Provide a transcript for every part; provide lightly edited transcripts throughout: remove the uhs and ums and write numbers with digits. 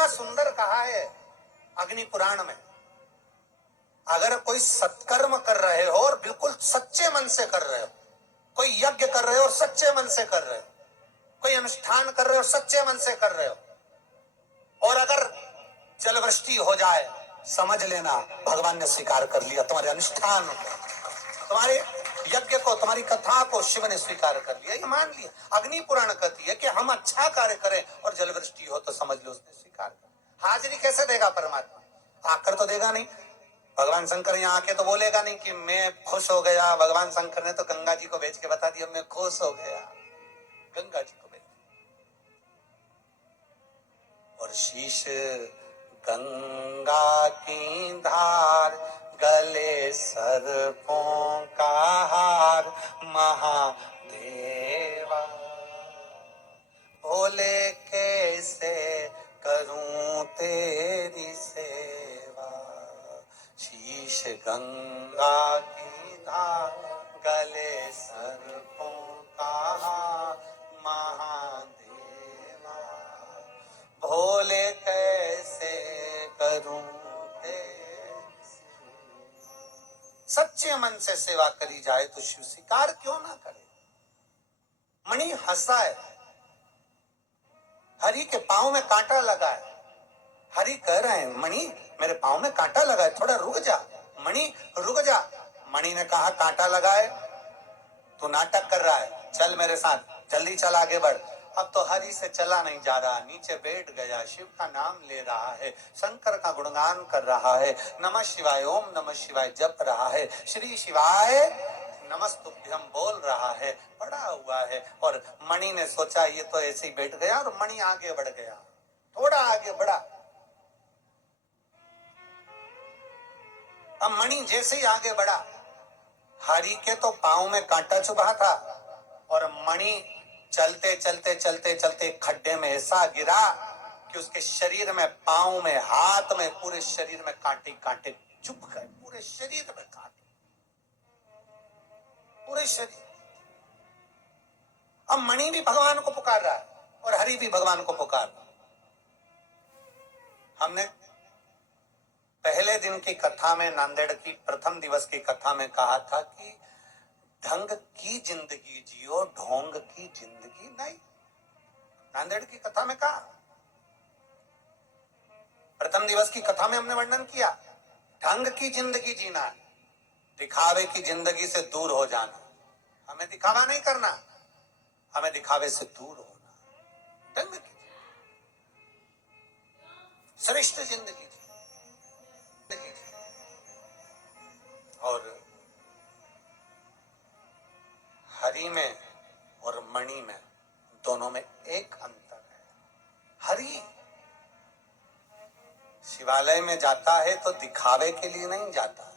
कितना सुंदर कहा है अग्नि पुराण में, अगर कोई सत्कर्म कर रहे हो और बिल्कुल सच्चे मन से कर रहे हो, कोई यज्ञ कर रहे हो और सच्चे मन से कर रहे हो, कोई अनुष्ठान कर रहे हो सच्चे मन से कर रहे हो, और अगर जलवृष्टि हो जाए, समझ लेना भगवान ने स्वीकार कर लिया तुम्हारे अनुष्ठान को, तुम्हारे यज्ञ को, तुम्हारी कथा को शिव ने स्वीकार कर लिया, ये मान लिया। अग्नि पुराण कहती है कि हम अच्छा कार्य करें और जलवृष्टि हो तो समझ लो उसने स्वीकार कर। हाजिरी कैसे देगा परमात्मा? आकर तो देगा नहीं। भगवान शंकर यहाँ आके तो बोलेगा नहीं कि मैं खुश हो गया। भगवान शंकर ने तो गंगा जी को भेज के बता दिया मैं खुश हो गया, गंगा जी को भेज। और शीश गंगा की धार, गले सर्पों का हार, महादेवा भोले कैसे करूं तेरी सेवा। शीश गंगा की धार, गले सर्पों का हार, महादेवा भोले कैसे करूं तेरी सेवा। सच्चे मन से सेवा करी जाए तो शिव स्वीकार क्यों ना करे? मणि हंसा है, हरि के पांव में कांटा लगा है। हरि कह रहे हैं मणि मेरे पांव में कांटा लगा है, थोड़ा रुक जा। मणि रुक जा। मणि ने कहा कांटा लगा है, तू नाटक कर रहा है, चल मेरे साथ, जल्दी चल आगे बढ़। अब तो हरि से चला नहीं जा रहा, नीचे बैठ गया, शिव का नाम ले रहा है, शंकर का गुणगान कर रहा है, नमः शिवाय ओम नमः शिवाय जप रहा है, श्री शिवाय नमस्तुभ्यम बोल रहा है, पड़ा हुआ है। और मणि ने सोचा ये तो ऐसे ही बैठ गया, और मणि आगे बढ़ गया, थोड़ा आगे बढ़ा। अब मणि जैसे ही आगे बढ़ा, हरि के तो पांव में कांटा चुभा था, और मणि चलते चलते चलते चलते खड्डे में ऐसा गिरा कि उसके शरीर में, पांव में, हाथ में, पूरे शरीर में कांटे कांटे चुभ गए, पूरे शरीर में कांटे, पूरे शरीर। अब मणि भी भगवान को पुकार रहा है और हरि भी भगवान को पुकार रहा है। हमने पहले दिन की कथा में, नांदेड़ की प्रथम दिवस की कथा में कहा था कि ढंग की जिंदगी जियो, ढोंग की जिंदगी नहीं। नांदेड़ की कथा में कहा, प्रथम दिवस की कथा में हमने वर्णन किया, ढंग की जिंदगी जीना है, दिखावे की जिंदगी से दूर हो जाना। हमें दिखावा नहीं करना, हमें दिखावे से दूर होना, ढंग की श्रेष्ठ जिंदगी जी। और हरि में और मणि में, दोनों में एक अंतर है। हरि शिवालय में जाता है तो दिखावे के लिए नहीं जाता।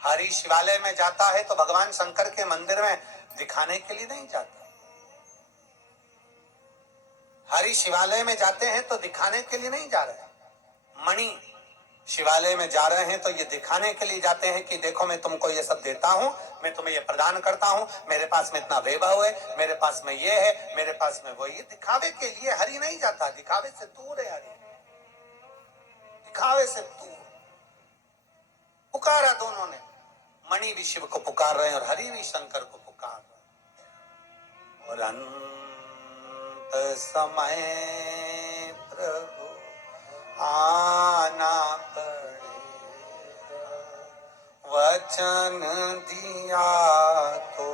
हरि शिवालय में जाता है तो भगवान शंकर के मंदिर में दिखाने के लिए नहीं जाता। हरि शिवालय में जाते हैं तो दिखाने के लिए नहीं जा रहे। मणि शिवालय में जा रहे हैं तो ये दिखाने के लिए जाते हैं कि देखो मैं तुमको ये सब देता हूं, मैं तुम्हें ये प्रदान करता हूं, मेरे पास में इतना वैभव है, मेरे पास में ये है, मेरे पास में वो। ये दिखावे के लिए हरि नहीं जाता, दिखावे से दूर है हरि, दिखावे से दूर। पुकारा दोनों ने, मणि भी शिव को पुकार रहे हैं और हरि भी शंकर को पुकार रहे हैं। और अंत समय प्रभु आना पड़ेगा, वचन दिया तो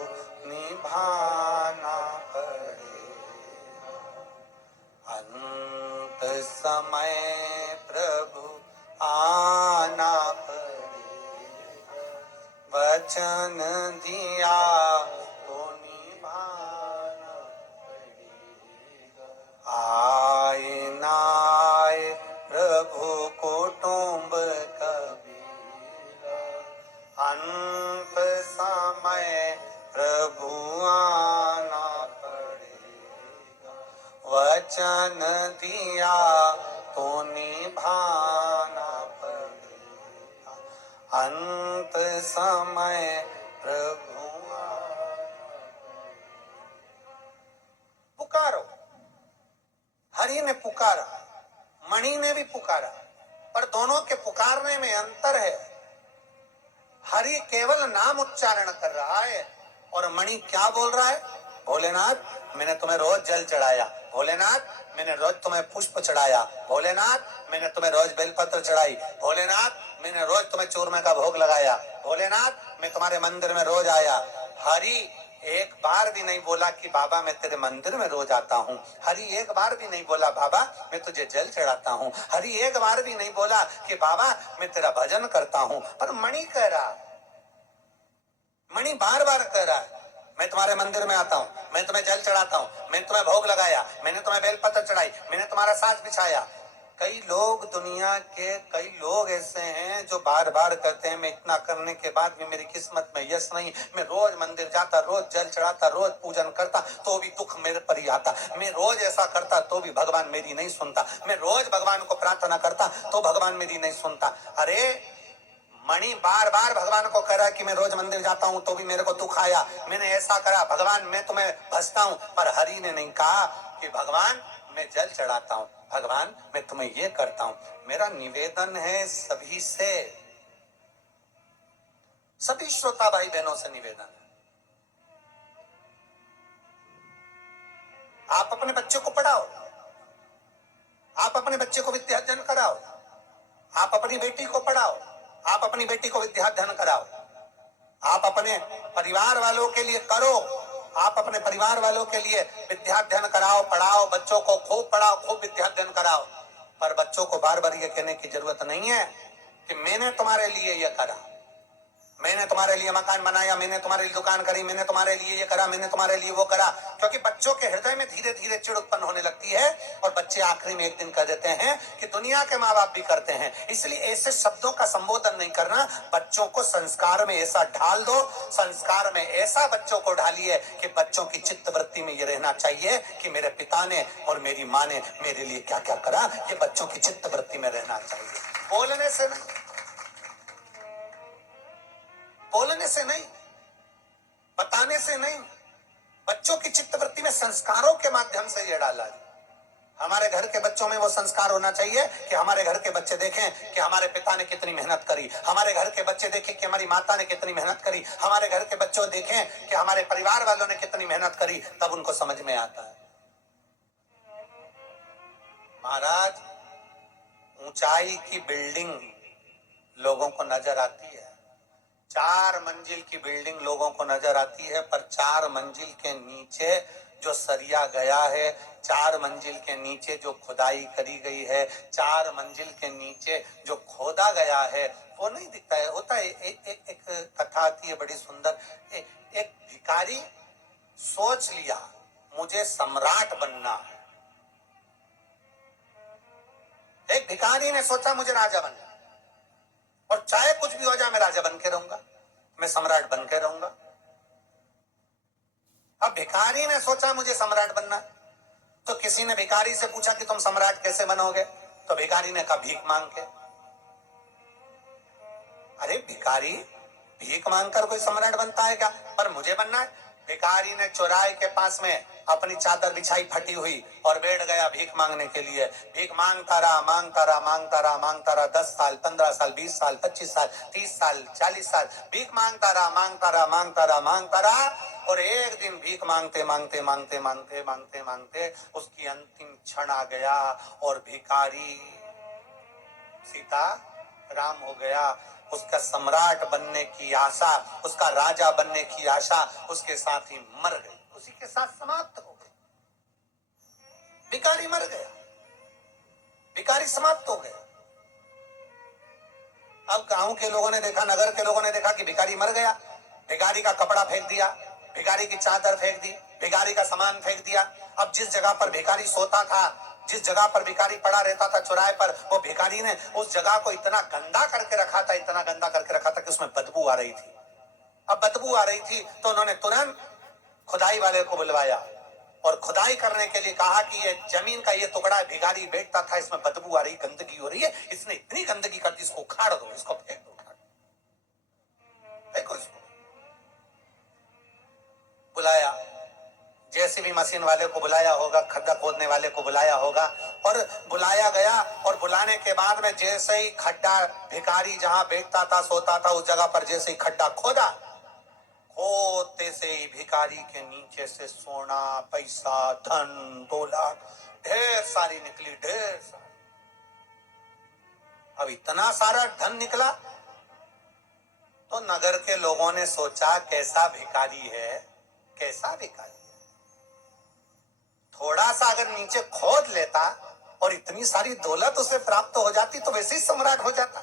निभाना पड़ेगा। अंत समय प्रभु आना पड़ेगा, वचन दिया तो निभाना पड़ेगा। आए ना आए प्रभु कुटुंब कबीला, अंत समय प्रभु आना पड़ेगा, वचन दिया तो निभाना पड़ेगा। अंत समय प्रभु आना पड़ेगा। पुकारो, हरि ने पुकारा, मणि ने भी पुकारा, पर दोनों के पुकारने में अंतर है। हरि केवल नाम उच्चारण कर रहा है और मणि क्या बोल रहा है? भोलेनाथ मैंने तुम्हें रोज जल चढ़ाया, भोलेनाथ मैंने रोज तुम्हें पुष्प चढ़ाया, भोलेनाथ मैंने तुम्हें रोज बेलपत्र चढ़ाई, भोलेनाथ मैंने रोज तुम्हें चूरमे का भोग लगाया, भोलेनाथ मैं तुम्हारे मंदिर में रोज आया। हरि एक बार भी नहीं बोला कि बाबा मैं तेरे मंदिर में रोज आता हूँ। हरि एक बार भी नहीं बोला बाबा मैं तुझे जल चढ़ाता हूँ। हरि एक बार भी नहीं बोला कि बाबा मैं तेरा भजन करता हूँ। पर मणि कह रहा, मणि बार बार कह रहा है मैं तुम्हारे मंदिर में आता हूँ, मैं तुम्हें जल चढ़ाता हूँ, मैंने तुम्हें भोग लगाया, मैंने तुम्हें बेलपत्र चढ़ाई, मैंने तुम्हारा साज बिछाया। कई लोग, दुनिया के कई लोग ऐसे हैं जो बार बार कहते हैं मैं इतना करने के बाद भी मेरी किस्मत में यश नहीं, मैं रोज मंदिर जाता, रोज जल चढ़ाता, रोज पूजन करता तो भी दुख मेरे पर ही आता, मैं रोज ऐसा करता तो भी भगवान मेरी नहीं सुनता, मैं रोज भगवान को प्रार्थना करता तो भगवान मेरी नहीं सुनता। अरे मणि बार बार भगवान को कह रहा है कि मैं रोज मंदिर जाता हूं तो भी मेरे को दुख आया, मैंने ऐसा करा भगवान मैं तुम्हें भजता हूं। पर हरि ने नहीं कहा कि भगवान मैं जल चढ़ाता हूं, भगवान मैं तुम्हें ये करता हूं। मेरा निवेदन है सभी से, सभी श्रोता भाई बहनों से निवेदन है, आप अपने बच्चे को पढ़ाओ, आप अपने बच्चे को विद्याध्ययन कराओ, आप अपनी बेटी को पढ़ाओ, आप अपनी बेटी को विद्याध्ययन कराओ, आप अपने परिवार वालों के लिए करो, आप अपने परिवार वालों के लिए विद्याध्ययन कराओ, पढ़ाओ, बच्चों को खूब पढ़ाओ, खूब विद्याध्ययन कराओ। पर बच्चों को बार बार ये कहने की जरूरत नहीं है कि मैंने तुम्हारे लिए ये करा, मैंने तुम्हारे लिए मकान बनाया, मैंने तुम्हारे लिए दुकान करी, मैंने तुम्हारे लिए ये करा, मैंने तुम्हारे लिए वो करा। क्योंकि बच्चों के हृदय में धीरे धीरे चिढ़ उत्पन्न होने लगती है और बच्चे आखिरी में एक दिन कह देते हैं कि दुनिया के माँ बाप भी करते हैं। इसलिए ऐसे शब्दों का संबोधन नहीं करना, बच्चों को संस्कार में ऐसा ढाल दो, संस्कार में ऐसा बच्चों को ढालिए कि बच्चों की चित्त वृत्ति में ये रहना चाहिए कि मेरे पिता ने और मेरी माँ ने मेरे लिए क्या क्या करा, ये बच्चों की चित्त वृत्ति में रहना चाहिए। बोलने से नहीं, बोलने से नहीं, बताने से नहीं, बच्चों की चित्तवृत्ति में संस्कारों के माध्यम से ये डाला है। हमारे घर के बच्चों में वो संस्कार होना चाहिए कि हमारे घर के बच्चे देखें कि हमारे पिता ने कितनी मेहनत करी, हमारे घर के बच्चे देखें कि हमारी माता ने कितनी मेहनत करी, हमारे घर के बच्चों देखें कि हमारे परिवार वालों ने कितनी मेहनत करी, तब उनको समझ में आता है। महाराज, ऊंचाई की बिल्डिंग लोगों को नजर आती है, 4 मंजिल की बिल्डिंग लोगों को नजर आती है, पर 4 मंजिल के नीचे जो सरिया गया है, 4 मंजिल के नीचे जो खुदाई करी गई है, 4 मंजिल के नीचे जो खोदा गया है, वो नहीं दिखता है। होता है एक कथा आती है बड़ी सुंदर। एक भिखारी सोच लिया मुझे सम्राट बनना है। एक भिखारी ने सोचा मुझे राजा बनना, और चाहे कुछ भी हो जाए मैं राजा बन के रहूंगा, मैं सम्राट बन के रहूंगा। अब भिखारी ने सोचा मुझे सम्राट बनना, तो किसी ने भिखारी से पूछा कि तुम सम्राट कैसे बनोगे, तो भिखारी ने कहा भीख मांग के। अरे भिखारी, भीख मांगकर कोई सम्राट बनता है क्या? पर मुझे बनना है। भिखारी ने चौराहे के पास में अपनी चादर बिछाई फटी हुई और बैठ गया भीख मांगने के लिए। भीख मांगता रहा, मांगता रहा, मांगता रहा, मांगता रहा, 10 साल, 15 साल, 20 साल, 25 साल, 30 साल, 40 साल भीख मांगता रहा, मांगता रहा, मांगता रहा, मांगता रहा। और एक दिन भीख मांगते मांगते मांगते मांगते मांगते मांगते उसकी अंतिम क्षण आ गया और भिखारी सीता राम हो गया। उसका सम्राट बनने की आशा, उसका राजा बनने की आशा उसके साथ ही मर गई, उसी के साथ समाप्त हो गई। भिखारी मर गया, भिखारी समाप्त हो गया। अब गांव के लोगों ने देखा, नगर के लोगों ने देखा कि भिखारी मर गया। भिखारी का कपड़ा फेंक दिया, भिखारी की चादर फेंक दी, भिखारी का सामान फेंक दिया। अब जिस जगह पर भिखारी सोता था, जिस जगह पर भिखारी पड़ा रहता था चौराहे पर, वो भिखारी ने उस जगह को इतना गंदा करके रखा था, इतना गंदा करके रखा था कि उसमें बदबू आ रही थी। अब बदबू आ रही थी तो उन्होंने तुरंत खुदाई वाले को बुलवाया और खुदाई करने के लिए कहा कि ये जमीन का ये टुकड़ा भिखारी बैठता था, इसमें बदबू आ रही, गंदगी हो रही है, इसने इतनी गंदगी कर दी, इसको उखाड़ दो, इसको फेंक दो, फेंको इसको। बुलाया, जेसीबी मशीन वाले को बुलाया होगा, खड्डा खोदने वाले को बुलाया होगा, और बुलाया गया। और बुलाने के बाद में जैसे ही खड्डा, भिखारी जहां बैठता था, सोता था, उस जगह पर जैसे ही खड्डा खोदा, खोदते से ही भिखारी के नीचे से सोना, पैसा, धन, दौलत ढेर सारी निकली, ढेर सारी। अब इतना सारा धन निकला तो नगर के लोगों ने सोचा कैसा भिखारी है, कैसा भिखारी। थोड़ा सा अगर नीचे खोद लेता और इतनी सारी दौलत उसे प्राप्त हो जाती तो वैसे ही सम्राट हो जाता।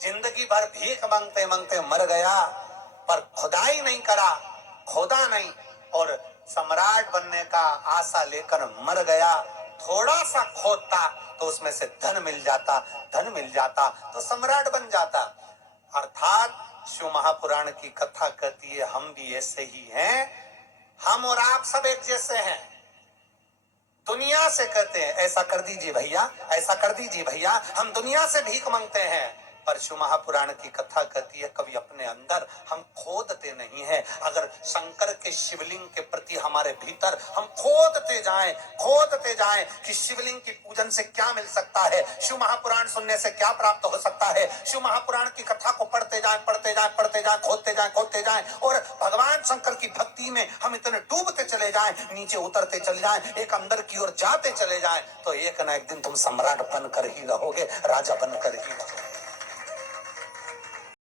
जिंदगी भर भीख मांगते मांगते मर गया, पर खुदाई नहीं करा, खोदा नहीं, और सम्राट बनने का आशा लेकर मर गया। थोड़ा सा खोदता तो उसमें से धन मिल जाता, धन मिल जाता तो सम्राट बन जाता। अर्थात शिव महापुराण की कथा कहती है हम भी ऐसे ही हैं, हम और आप सब एक जैसे हैं। दुनिया से कहते हैं ऐसा कर दीजिए भैया, ऐसा कर दीजिए भैया, हम दुनिया से भीख मांगते हैं। पर शिव महापुराण की कथा कहती है कभी अपने अंदर हम खोदते नहीं हैं। अगर शंकर के शिवलिंग के प्रति हमारे भीतर हम खोदते जाएं कि शिवलिंग की पूजन से क्या मिल सकता है, शिव महापुराण सुनने से क्या प्राप्त हो सकता है, शिव महापुराण की कथा को पढ़ते जाएं, खोदते जाएं, और भगवान शंकर की भक्ति में हम इतने डूबते चले जाएं, नीचे उतरते चले जाएं, एक अंदर की ओर जाते चले जाएं, तो एक ना एक दिन तुम सम्राट बनकर ही रहोगे, राजा बनकर ही रहोगे।